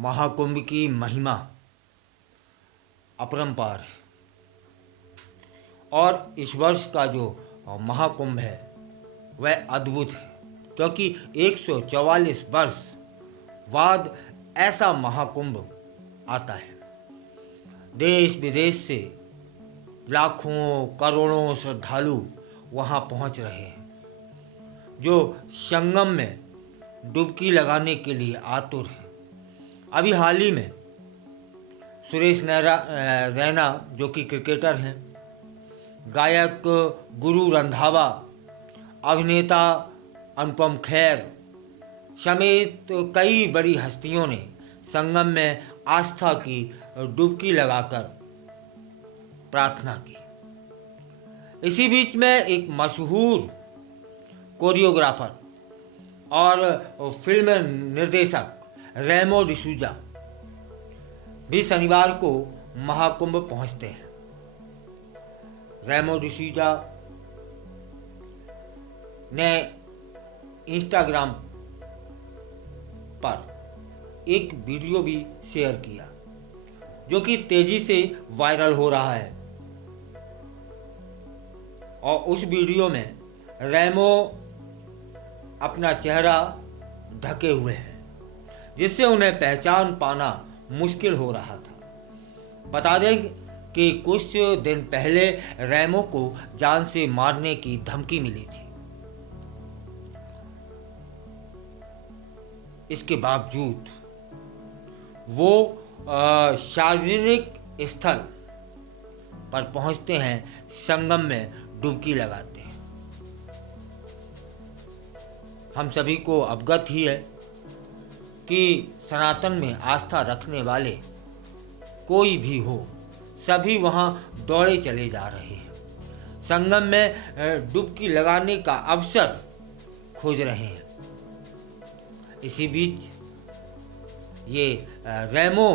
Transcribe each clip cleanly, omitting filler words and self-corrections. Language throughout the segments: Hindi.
महाकुंभ की महिमा अपरंपार है और इस वर्ष का जो महाकुंभ है वह अद्भुत है, क्योंकि 144 वर्ष बाद ऐसा महाकुंभ आता है। देश विदेश से लाखों करोड़ों श्रद्धालु वहाँ पहुँच रहे हैं, जो संगम में डुबकी लगाने के लिए आतुर हैं। अभी हाल ही में सुरेश रैना जो कि क्रिकेटर हैं, गायक गुरु रंधावा, अभिनेता अनुपम खेर समेत कई बड़ी हस्तियों ने संगम में आस्था की डुबकी लगाकर प्रार्थना की। इसी बीच में एक मशहूर कोरियोग्राफर और फिल्म निर्देशक रेमो डिसूजा भी शनिवार को महाकुंभ पहुंचते हैं। रेमो डिसूजा ने इंस्टाग्राम पर एक वीडियो भी शेयर किया जो कि तेजी से वायरल हो रहा है, और उस वीडियो में रेमो अपना चेहरा ढके हुए हैं, जिससे उन्हें पहचान पाना मुश्किल हो रहा था। बता दें कि कुछ दिन पहले रेमो को जान से मारने की धमकी मिली थी। इसके बावजूद वो सार्वजनिक स्थल पर पहुंचते हैं, संगम में डुबकी लगाते हैं। हम सभी को अवगत ही है कि सनातन में आस्था रखने वाले कोई भी हो, सभी वहाँ दौड़े चले जा रहे हैं, संगम में डुबकी लगाने का अवसर खोज रहे हैं। इसी बीच ये रेमो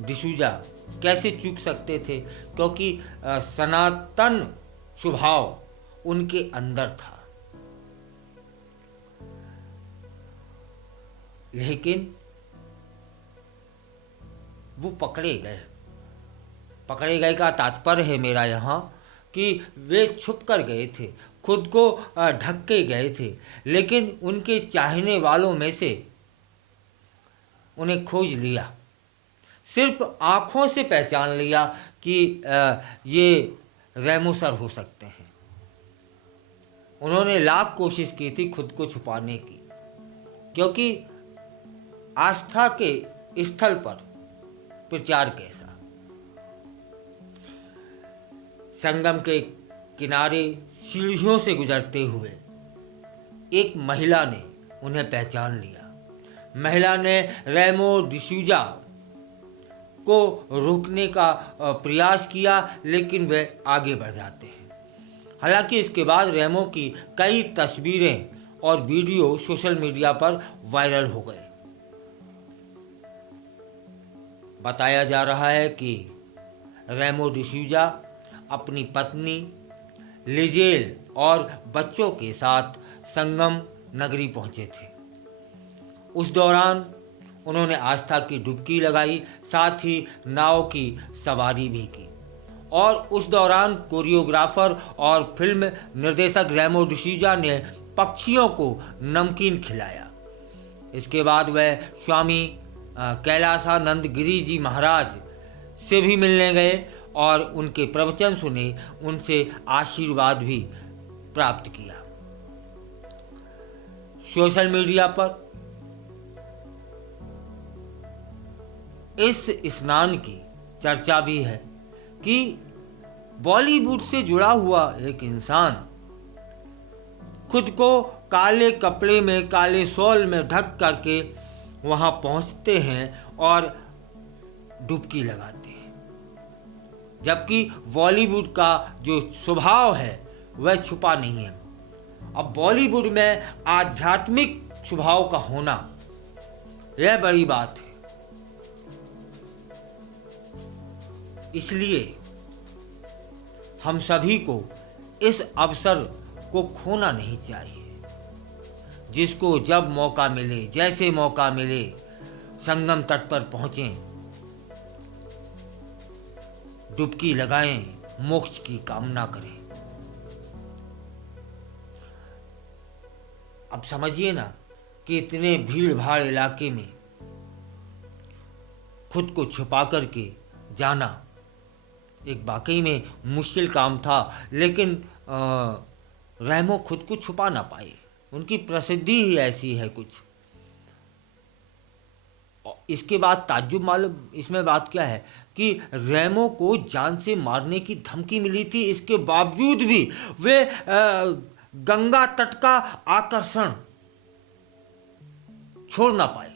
डिसूजा कैसे चूक सकते थे, क्योंकि सनातन स्वभाव उनके अंदर था। लेकिन वो पकड़े गए का तात्पर्य है मेरा यहाँ कि वे छुप कर गए थे, खुद को ढक के गए थे, लेकिन उनके चाहने वालों में से उन्हें खोज लिया, सिर्फ आँखों से पहचान लिया कि ये रेमो सर हो सकते हैं। उन्होंने लाख कोशिश की थी खुद को छुपाने की, क्योंकि आस्था के स्थल पर प्रचार कैसा। संगम के किनारे सीढ़ियों से गुजरते हुए एक महिला ने उन्हें पहचान लिया। महिला ने रेमो डिसूजा को रोकने का प्रयास किया, लेकिन वे आगे बढ़ जाते हैं। हालांकि इसके बाद रेमो की कई तस्वीरें और वीडियो सोशल मीडिया पर वायरल हो गए। बताया जा रहा है कि रेमो डिसूजा अपनी पत्नी लिजेल और बच्चों के साथ संगम नगरी पहुंचे थे। उस दौरान उन्होंने आस्था की डुबकी लगाई, साथ ही नाव की सवारी भी की, और उस दौरान कोरियोग्राफर और फिल्म निर्देशक रेमो डिसूजा ने पक्षियों को नमकीन खिलाया। इसके बाद वह स्वामी कैलासानंद गिरी जी महाराज से भी मिलने गए और उनके प्रवचन सुने, उनसे आशीर्वाद भी प्राप्त किया। सोशल मीडिया पर इस स्नान की चर्चा भी है कि बॉलीवुड से जुड़ा हुआ एक इंसान खुद को काले कपड़े में, काले शॉल में ढक करके वहाँ पहुँचते हैं और डुबकी लगाते हैं, जबकि बॉलीवुड का जो स्वभाव है वह छुपा नहीं है। अब बॉलीवुड में आध्यात्मिक स्वभाव का होना यह बड़ी बात है। इसलिए हम सभी को इस अवसर को खोना नहीं चाहिए, जिसको जब मौका मिले, जैसे मौका मिले, संगम तट पर पहुंचे, डुबकी लगाएं, मोक्ष की कामना करें। अब समझिए ना कि इतने भीड़ भाड़ इलाके में खुद को छुपा करके जाना एक वाकई में मुश्किल काम था, लेकिन रैमो खुद को छुपा ना पाए। उनकी प्रसिद्धि ही ऐसी है कुछ। इसके बाद ताज्जुब मालूम इसमें बात क्या है कि रैमो को जान से मारने की धमकी मिली थी, इसके बावजूद भी वे गंगा तट का आकर्षण छोड़ ना पाए।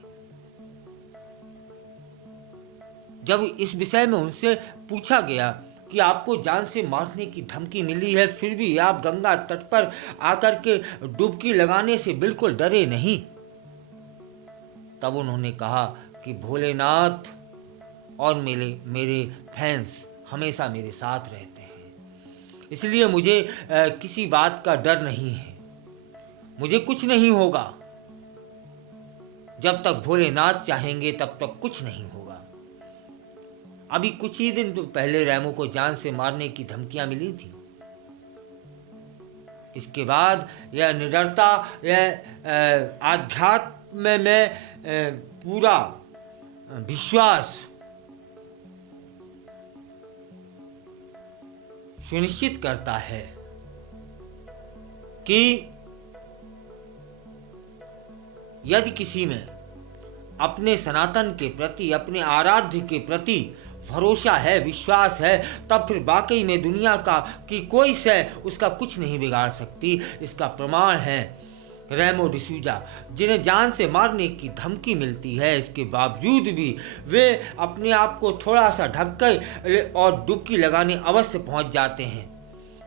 जब इस विषय में उनसे पूछा गया कि आपको जान से मारने की धमकी मिली है, फिर भी आप गंगा तट पर आकर के डुबकी लगाने से बिल्कुल डरे नहीं, तब उन्होंने कहा कि भोलेनाथ और मेरे फैंस हमेशा मेरे साथ रहते हैं, इसलिए मुझे किसी बात का डर नहीं है, मुझे कुछ नहीं होगा। जब तक भोलेनाथ चाहेंगे तब तक कुछ नहीं होगा। अभी कुछ ही दिन तो पहले रैमो को जान से मारने की धमकियां मिली थी। इसके बाद यह निडरता, यह आध्यात्म में पूरा विश्वास सुनिश्चित करता है कि यदि किसी में अपने सनातन के प्रति, अपने आराध्य के प्रति भरोसा है, विश्वास है, तब फिर वाकई में दुनिया का कि कोई शय उसका कुछ नहीं बिगाड़ सकती। इसका प्रमाण है रैमो डिसूजा, जिन्हें जान से मारने की धमकी मिलती है, इसके बावजूद भी वे अपने आप को थोड़ा सा ढक कर और डुबकी लगाने अवश्य पहुंच जाते हैं।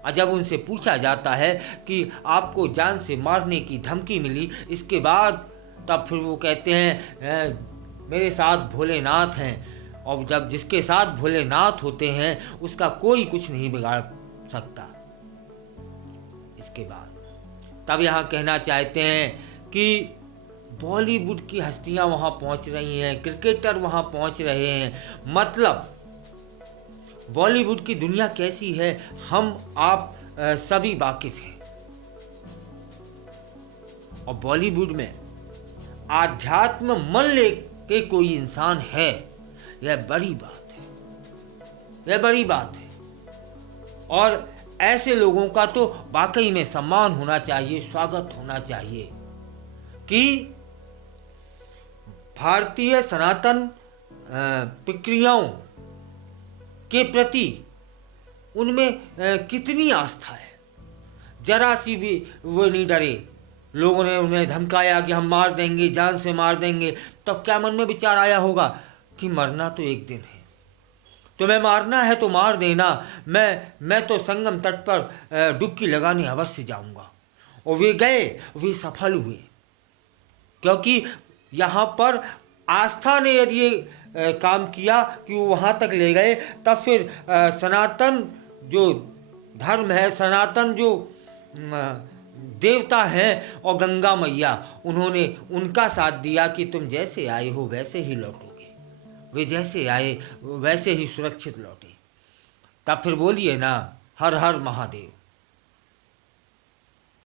और जब उनसे पूछा जाता है कि आपको जान से मारने की धमकी मिली, इसके बाद तब फिर वो कहते हैं मेरे साथ भोलेनाथ हैं, और जब जिसके साथ भोलेनाथ होते हैं उसका कोई कुछ नहीं बिगाड़ सकता। इसके बाद तब यहाँ कहना चाहते हैं कि बॉलीवुड की हस्तियाँ वहाँ पहुँच रही हैं, क्रिकेटर वहाँ पहुँच रहे हैं। मतलब बॉलीवुड की दुनिया कैसी है हम आप सभी वाकिफ हैं, और बॉलीवुड में आध्यात्म मन ले के कोई इंसान है, यह बड़ी बात है, यह बड़ी बात है। और ऐसे लोगों का तो वाकई में सम्मान होना चाहिए, स्वागत होना चाहिए कि भारतीय सनातन प्रक्रियाओं के प्रति उनमें कितनी आस्था है। जरा सी भी वो नहीं डरे। लोगों ने उन्हें धमकाया कि हम मार देंगे, जान से मार देंगे, तो क्या मन में विचार आया होगा कि मरना तो एक दिन है, तुम्हें मारना है तो मार देना, मैं तो संगम तट पर डुबकी लगाने अवश्य जाऊंगा। और वे गए, वे सफल हुए, क्योंकि यहाँ पर आस्था ने यदि ये काम किया कि वो वहाँ तक ले गए, तब फिर सनातन जो धर्म है, सनातन जो देवता हैं और गंगा मैया, उन्होंने उनका साथ दिया कि तुम जैसे आए हो वैसे ही लौटोगे। वे जैसे आए वैसे ही सुरक्षित लौटे। तब फिर बोलिए ना, हर हर महादेव।